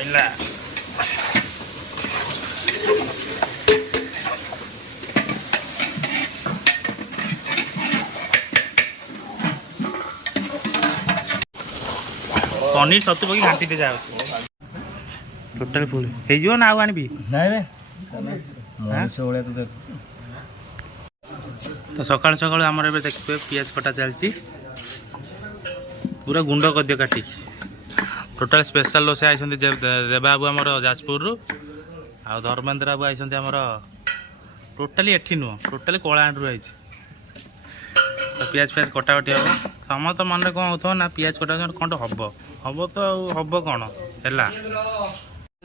सैला पनीर सतु पकड़ घाटी दे जाओ टोटल फुल हो ना आउ आनबी तो सकाल सकाल आमर ए देखिए पियाज कटा चलती पूरा गुंड कर दियो काटी टोटाल स्पेशल रोसे आई देवा बाबू आम जाजपुर आ धर्मेन्द्र बाबू आई आमर टोटाली एठी नुह टोटाली कलाहांडू आई तो पियाज फियाज कटाकटी हम समस्त मन में कौन हो ना पियाज कटा कौन हम हम तो हम कौन है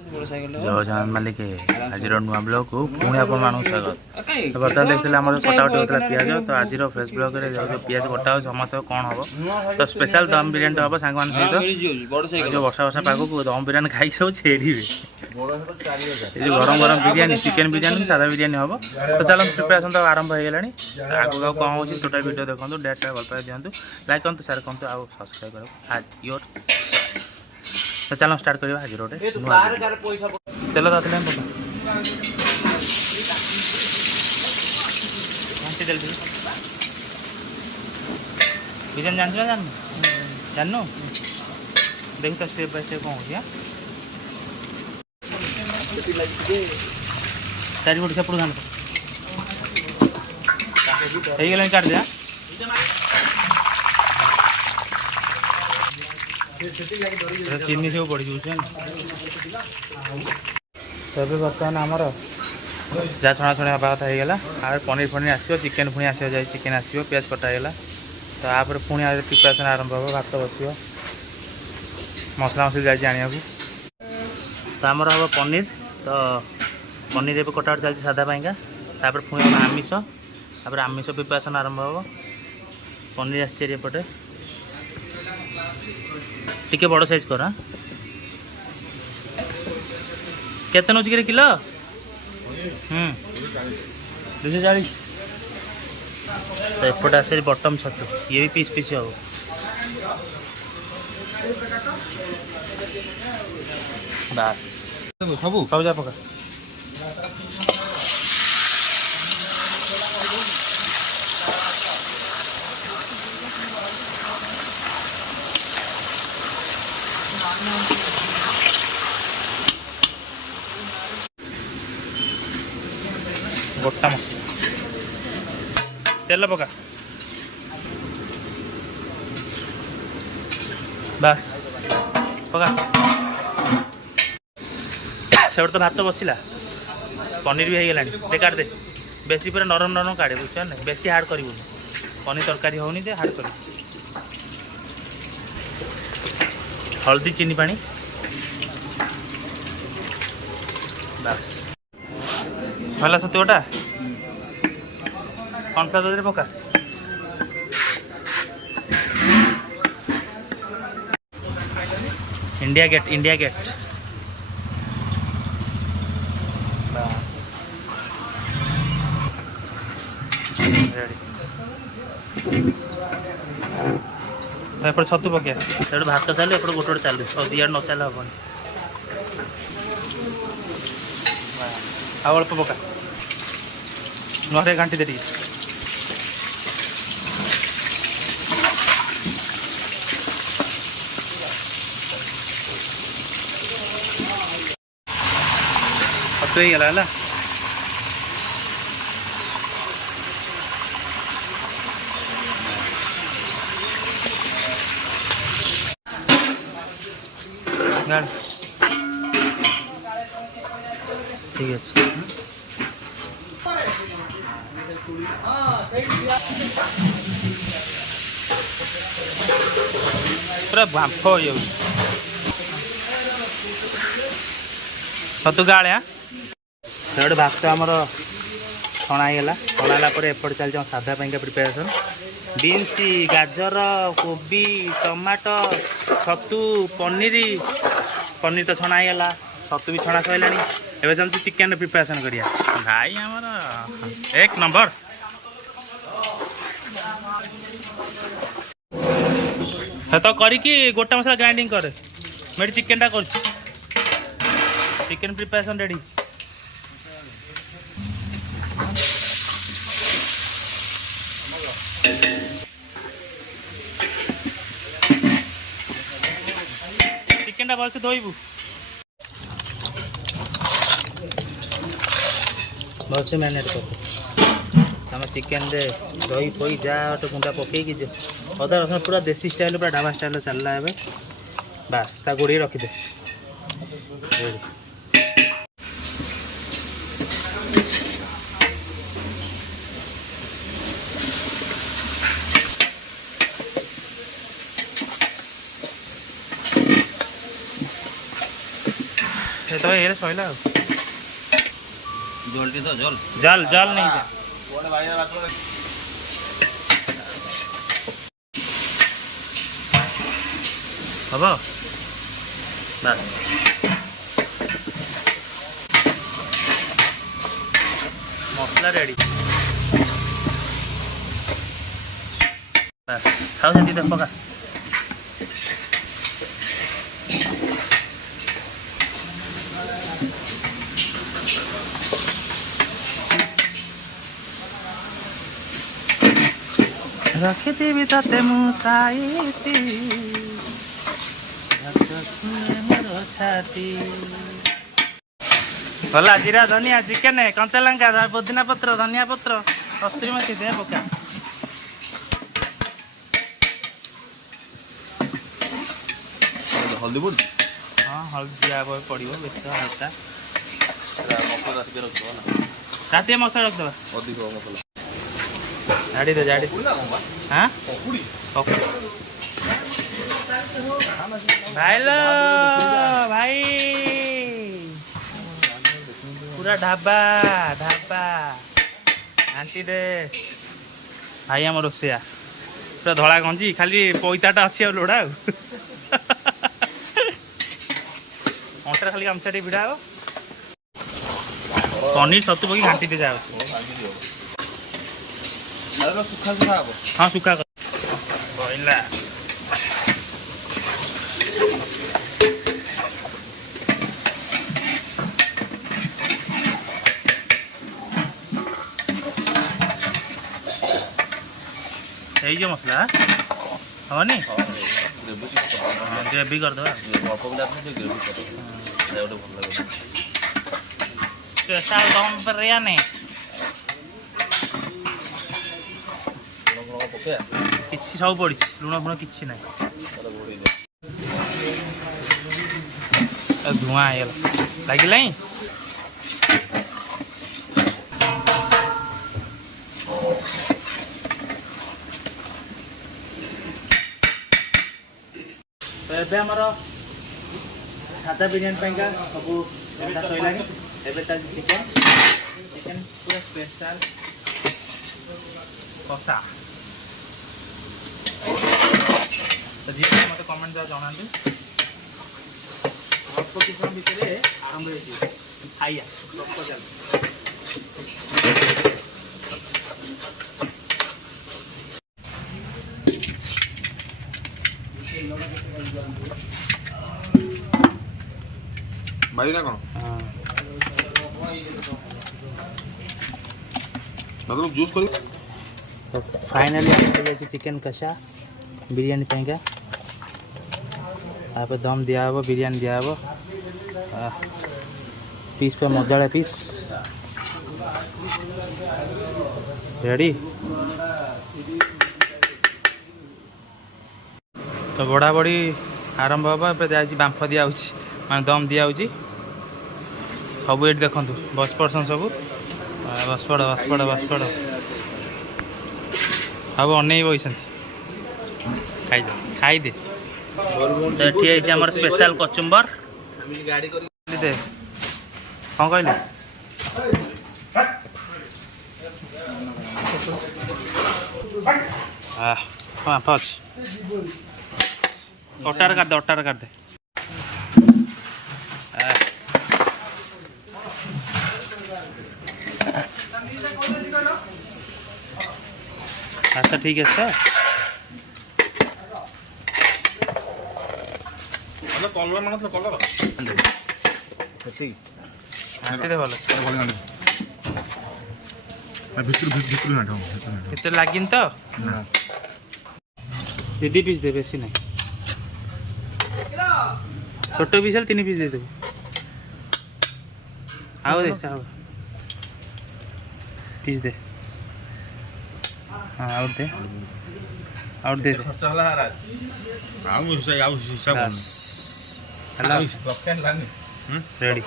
जय जगन्नाथ मालिक आज नुआ ब्लॉग को पुणी आप स्वागत तो बर्तमान देखते आम कटाकटी होता पियाज तो आज फ्रेश ब्लॉग में जो पियाज कटा हो समस्त कौन हम तो स्पेशल दम बिरियानी हम सांग सहित जो वर्षा वर्षा पाग को दम बिरियानी खाई सब छेड़े जो गरम गरम बिरियानी चिकेन बिरियानी सादा बिरियानी हम तो चलो प्रिपेरेसन तो आरंभ हो गला आगे आगे कौन हो टोटाल वीडियो देखो डेट भल पाए दिखाँ लाइक करते शेयर करते आउ सब्सक्राइब कर आज योर तो चलो स्टार्ट करिया आज रोटे तेल दातले बिरियानी जानू ना जानू देख तो स्टेप बाय स्टेप कौन हो चारिपट सेपट जान हो काट दिया चीनी सब पड़ जाए तो बर्तमान आमर जहाँ छणा छणी हवा कथा होगा आ पनीर फनीर आसो चिकेन पुणी आस जाए चिकेन आसो पियाज कटागला तो आप पुणी प्रिपेरेसन आरंभ हो भात बस मसला मसली जाए आने तो आमर हम पनीर तो पनीर एवं कटाकट चलती सादा पाइंका तापर पुणी हम आमिष तापर आमिष प्रिपेरेसन आरंभ हो पनीर आसपटे टिके बड़ साइज कर केते नौ किलो 240 तो एपटे आस बटम छतु ये भी पीस पीस हो बस सब सब जा पका गोटा मसला तेल पका बस पका से तो भात बसला पनीर भी होगला काट दे बेसी पूरा नरम नरम काटे बुझे ना बेसी हार्ड कर पनीर तरकारी होनी जे हार्ड कर हल्दी चीनी पानी बस भला सतुटा कॉर्नफ्लावर पका इंडिया गेट बस एपटे छतु पक भात चलो एपटे गोटे गोटे चलू दिया न चल हेन अल्प पका नुआरे घाटी दे छतु हो गला है ठीक है पूरा बांफ हो छतु गाड़े गोटे भात आमर छणागला छणाला एपटे चलते साधा पाइंका प्रिपेरेसन बीन्स गाजर कोबी टमाटो छतु पनीर पनीर तो छणागला छतु भी छणा सैला एवं जमी चिकेन प्रिपेरेसन करिया भाई आमर एक नंबर तो करी गोटा मसला ग्राइंडिंग करे मैं चिकेन टा कर চিকেন প্রিপারেশন রেডি। চিকেনটা ভলসে ধোইবু, ଭଲସେ ମ୍ୟାରିନେଟ୍ କରିବୁ। ଆମ ଚିକେନରେ ଦହି ଫହି ଯାହା ଗୋଟେ ଗୁଣ୍ଡା ପକେଇକି ଅଦା ରସୁଣ ପୁରା ଦେଶୀ ଷ୍ଟାଇଲ୍, ପୁରା ଢାବା ଷ୍ଟାଇଲ୍ର ଚାଲିଲା ଏବେ। ବାସ୍ ତା ଗୋଡ଼ିକି ରଖିଦେ। तो ये सैला जल जल जल नहीं हम मसला रेडी खाओ देख पका रखिदेवी तते मुसाइती छाती भला जीरा धनिया चिकेन कंचा लंका पुदीना पत्र धनिया पत्र कस्तूरी मेथी दे पका हल्दी बोल हाँ हल्दी दिया पड़ो बेस हल्का राति मसला रखिदेवा अधिक मसला झाड़ी दे झाड़ी हाँ भाई लो भाई पूरा ढाबा ढाबा आंटी दे भाई आम रोसैया पूरा धला गंजी खाली पैताटा अच्छी लोड़ा अंटर खाली गामछा टे भिड़ा पनीर सतु पकी घाटी दे जाओ सुखा सुखा हाँ सुखा बइला जो मसला हमानी ग्रेवी कर दो स्पेशल दम बिरयानी किसी सब पड़ी लुण फुण कि ना धुआं आगला लगे तो ये आमर सादा बिरियानी सब रंधा सैला चलती चिकेन चिकेन पूरा स्पेशल कषा तो जी मत कमेंट द्वारा जनातु अल्प कि समय भितर आरंभ हो खाइया गप चल भाई ना कौन मतलब जूस कर तो फाइनली आम चिकेन कषा बिरयानी पाइका आप दम दिया हे बिरयानी दिया हे पीस पे मजाड़ा पीस रेडी तो बड़ा बड़ी आरंभ हम ए बांफ दिया मैं दम दिया सब ये देखु बस पर्सन सब बस पड़ बस पड़ बस पड़ सब अन बस खाई दे ये आम स्पेशल कचुम्बर दे कौन कहले बांफ अच्छे अटार काट दे अच्छा ठीक है सर कलर मतलब कलर ଘାଣ୍ଟିଦେ ଭଲ ଭିତରୁ ଘାଣ୍ଟ କେତେ ଲାଗିନି ତ ଦି ପିସ୍ ଦେ ବେଶୀ ନାହିଁ ଛୋଟ ପିସ୍ ହେଲେ 3 ପିସ୍ ଦେଇଦେବୁ ଆଉ ଦେ ପିସ୍ ଦେ ହଁ ଆଉ ଦେ ବାସ୍ ହେଲା ରେଡ଼ି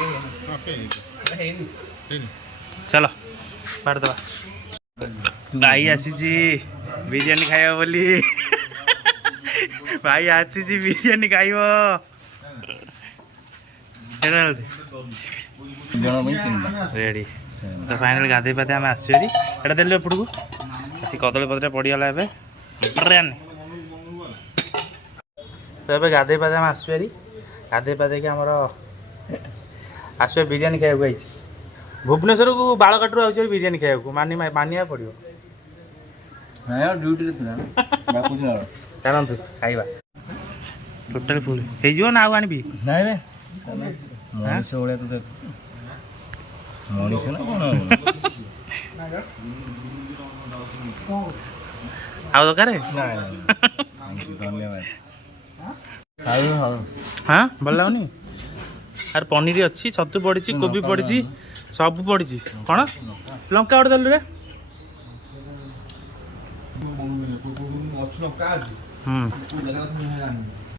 ଚାଲ ପାଡ଼ିଦେବା ଭାଇ ଆସିଛି ବିରିୟାନୀ ଖାଇବ ବୋଲି ଭାଇ ଆସିଛି ବିରିୟାନୀ ଖାଇବ ରେଡ଼ି ତ ଫାଇନାଲ୍ ଗାଧେଇ ପାଧେଇ ଆମେ ଆସିଛୁ ଏଠି ଏଇଟା ଦେଲୁ ଏପଟକୁ ଆସି କଦଳୀ ପତ୍ର ପଡ଼ିଗଲା ଏବେ ତ ଏବେ ଗାଧେଇ ପାଧେଇ ଆମେ ଆସିଛୁ ଏଠି ଗାଧେଇ ପାଧେଇକି ଆମର ଆସିବ ବିରିୟାନୀ ଖାଇବାକୁ ଆଇଛି ଭୁବନେଶ୍ୱରକୁ ବାଳକାଟରୁ ଆସୁଛି ବିରିୟାନୀ ଖାଇବାକୁ ମାନିବାକୁ ପଡ଼ିବ ଡ୍ୟୁଟିରେ ଥିଲା ଚାଲନ୍ତୁ ଖାଇବା ଟୋଟାଲି ଫୁଲ୍ ହେଇଯିବ ନା ଆଉ ଆଣିବି ନାଇଁ ରେ ମଣିଷ ଭଳିଆ ତୁ ମଣିଷ ନା କ'ଣ ଆଉ ଦରକାର ଧନ୍ୟବାଦ ହଉ ହଉ ହଁ ଭଲ ଲାଗୁନି ଆରେ ପନିର ଅଛି ଛତୁ ପଡ଼ିଛି କୋବି ପଡ଼ିଛି ସବୁ ପଡ଼ିଛି କ'ଣ ଲଙ୍କା ଗୋଟେ ଦେଲୁ ରେ